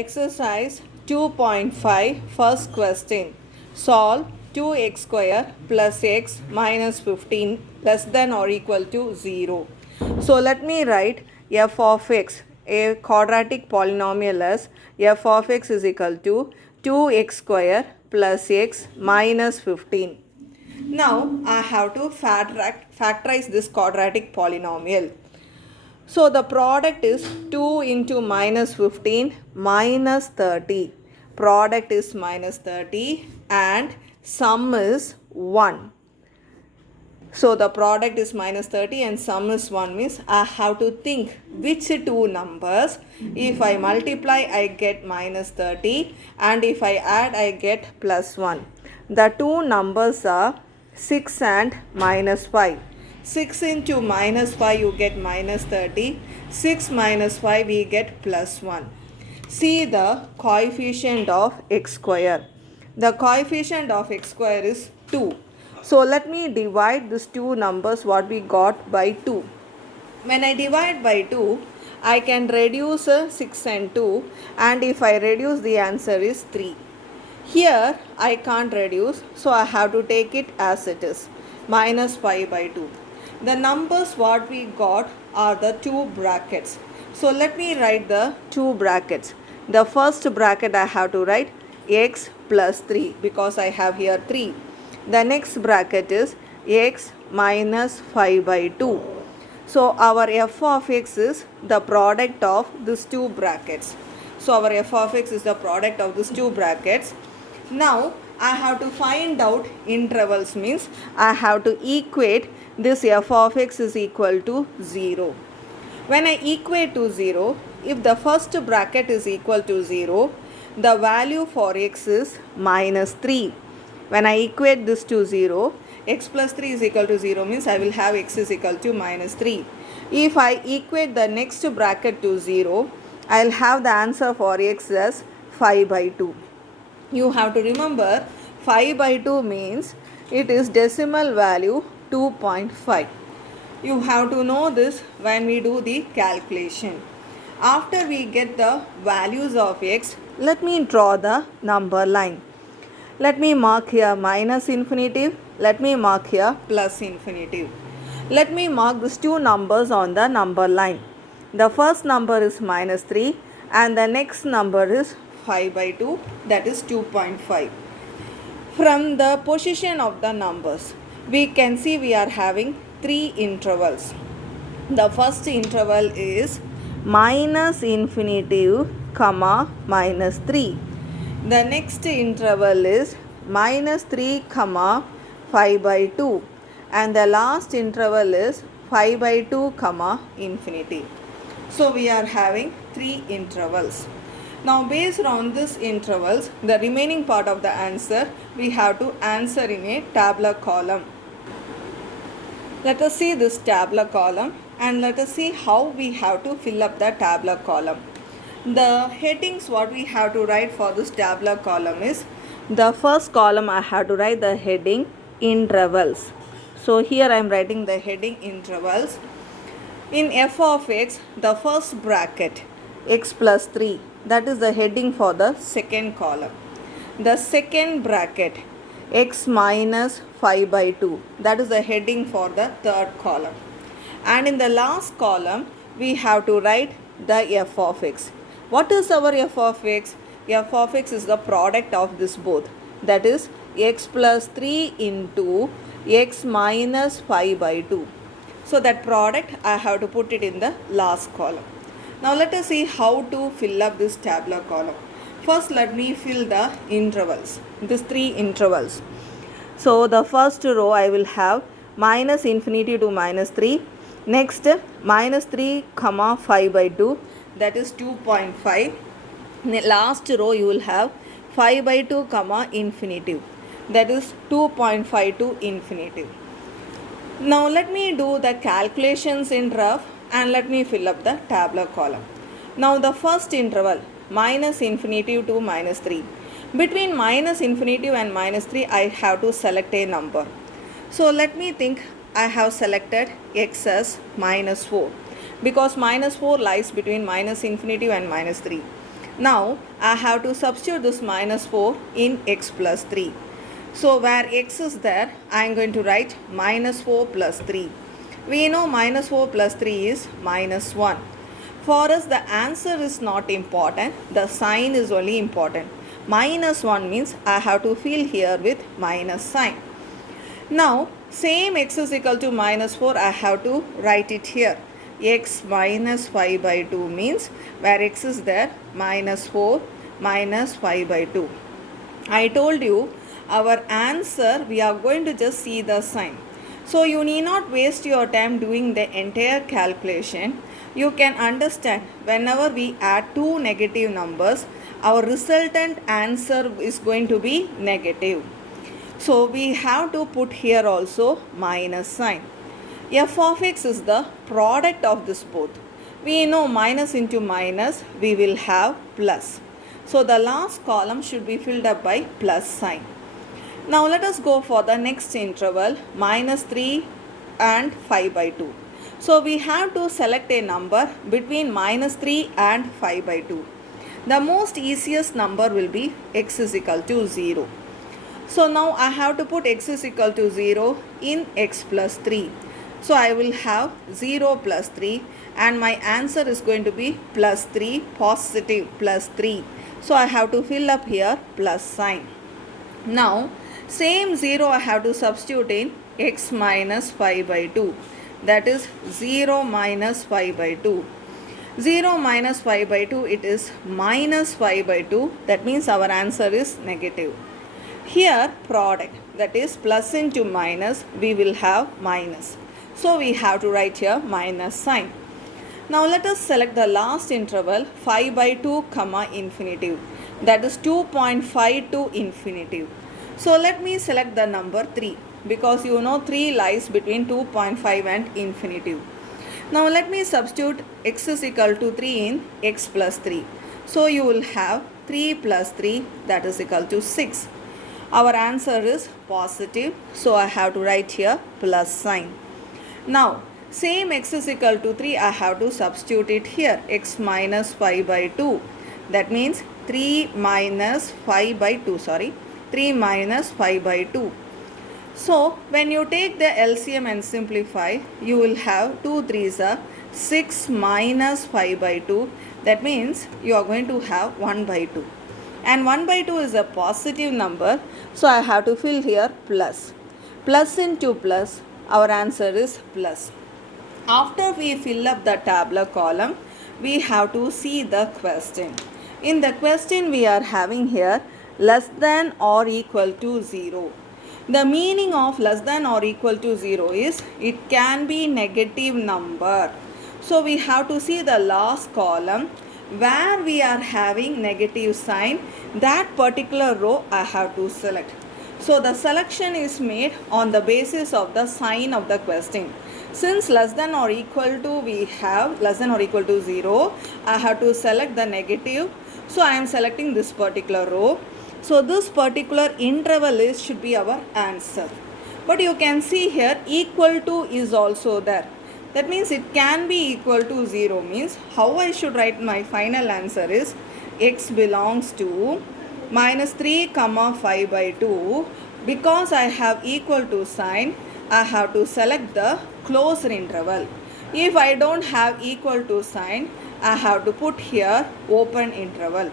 Exercise 2.5 first question. Solve 2x square plus x minus 15 less than or equal to 0. So let me write f of x, a quadratic polynomial, as f of x is equal to 2x square plus x minus 15. Now I have to factorize this quadratic polynomial. So the product is 2 into minus 15 minus 30. Product is minus 30 and sum is 1. So the product is minus 30 and sum is 1 means I have to think which two numbers. If I multiply I get minus 30 and if I add I get plus 1. The two numbers are 6 and minus 5. 6 into minus 5 you get minus 30. 6 minus 5 we get plus 1. See the coefficient of x square. The coefficient of x square is 2. So let me divide these two numbers what we got by 2. When I divide by 2, I can reduce 6 and 2, and if I reduce the answer is 3. Here I can't reduce, so I have to take it as it is, minus 5 by 2. The numbers what we got are the two brackets. So let me write the two brackets. The first bracket I have to write x plus 3 because I have here 3. The next bracket is x minus 5 by 2. So our f of x is the product of these two brackets. So our f of x is the product of these two brackets. Now I have to find out intervals, means I have to equate this f of x is equal to 0. When I equate to 0, if the first bracket is equal to 0, the value for x is minus 3. When I equate this to 0, x plus 3 is equal to 0 means I will have x is equal to minus 3. If I equate the next bracket to 0, I will have the answer for x as 5 by 2. You have to remember 5 by 2 means it is decimal value 2.5. You have to know this when we do the calculation. After we get the values of x, let me draw the number line. Let me mark here minus infinitive. Let me mark here plus infinitive. Let me mark these two numbers on the number line. The first number is minus 3 and the next number is 5 by 2, that is 2.5. From the position of the numbers, we can see we are having three intervals. The first interval is minus infinitive comma minus 3. The next interval is minus 3 comma 5 by 2 and the last interval is 5 by 2 comma infinity. So we are having three intervals. Now based on these intervals, the remaining part of the answer we have to answer in a tabular column. Let us see this tabular column and let us see how we have to fill up the tabular column. The headings what we have to write for this tabular column is, the first column I have to write the heading intervals. So here I am writing the heading intervals. In f of x, the first bracket x plus 3, that is the heading for the second column. The second bracket x minus 5 by 2, that is the heading for the third column. And in the last column we have to write the f of x. What is our f of x? F of x is the product of this both, that is x plus 3 into x minus 5 by 2. So that product I have to put it in the last column. Now let us see how to fill up this tabular column. First let me fill the intervals, these three intervals. So the first row I will have minus infinity to minus 3. Next minus 3 comma 5 by 2, that is 2.5. Last row you will have 5 by 2 comma infinitive, that is 2.5 to infinitive. Now let me do the calculations in rough and let me fill up the tabular column. Now the first interval minus infinitive to minus 3. Between minus infinitive and minus 3 I have to select a number. So let me think, I have selected x as minus 4 because minus 4 lies between minus infinitive and minus 3. Now I have to substitute this minus 4 in x plus 3. So where x is there, I am going to write minus 4 plus 3. We know minus 4 plus 3 is minus 1. For us the answer is not important, the sign is only important. Minus 1 means I have to fill here with minus sign. Now same x is equal to minus 4, I have to write it here. X minus 5 by 2 means where x is there, minus 4 minus 5 by 2. I told you our answer, we are going to just see the sign. So you need not waste your time doing the entire calculation. You can understand whenever we add two negative numbers, our resultant answer is going to be negative. So we have to put here also minus sign. F of x is the product of this both. We know minus into minus, we will have plus. So the last column should be filled up by plus sign. Now let us go for the next interval, minus 3 and 5 by 2. So we have to select a number between minus 3 and 5 by 2. The most easiest number will be x is equal to 0. So now I have to put x is equal to 0 in x plus 3. So I will have 0 plus 3 and my answer is going to be plus 3, positive plus 3. So I have to fill up here plus sign. Now same 0 I have to substitute in x minus 5 by 2. That is 0 minus 5 by 2. 0 minus 5 by 2, it is minus 5 by 2. That means our answer is negative. Here product, that is plus into minus, we will have minus. So we have to write here minus sign. Now let us select the last interval 5 by 2 comma infinitive. That is 2.5 to infinitive. So let me select the number 3 because you know 3 lies between 2.5 and infinitive. Now let me substitute x is equal to 3 in x plus 3. So you will have 3 plus 3, that is equal to 6. Our answer is positive. So I have to write here plus sign. Now same x is equal to 3, I have to substitute it here, x minus 5 by 2. That means 3 minus 5 by 2, 3 minus 5 by 2. So when you take the LCM and simplify, you will have 2 3s are 6 minus 5 by 2. That means you are going to have 1 by 2. And 1 by 2 is a positive number. So I have to fill here plus. Plus into plus, our answer is plus. After we fill up the tabular column, we have to see the question. In the question we are having here less than or equal to 0. The meaning of less than or equal to 0 is it can be negative number. So we have to see the last column where we are having negative sign, that particular row I have to select. So the selection is made on the basis of the sign of the question. Since less than or equal to we have less than or equal to 0, I have to select the negative. So I am selecting this particular row. So this particular interval is should be our answer. But you can see here equal to is also there. That means it can be equal to 0 means how I should write my final answer is x belongs to minus 3 comma 5 by 2. Because I have equal to sign, I have to select the closer interval. If I don't have equal to sign, I have to put here open interval.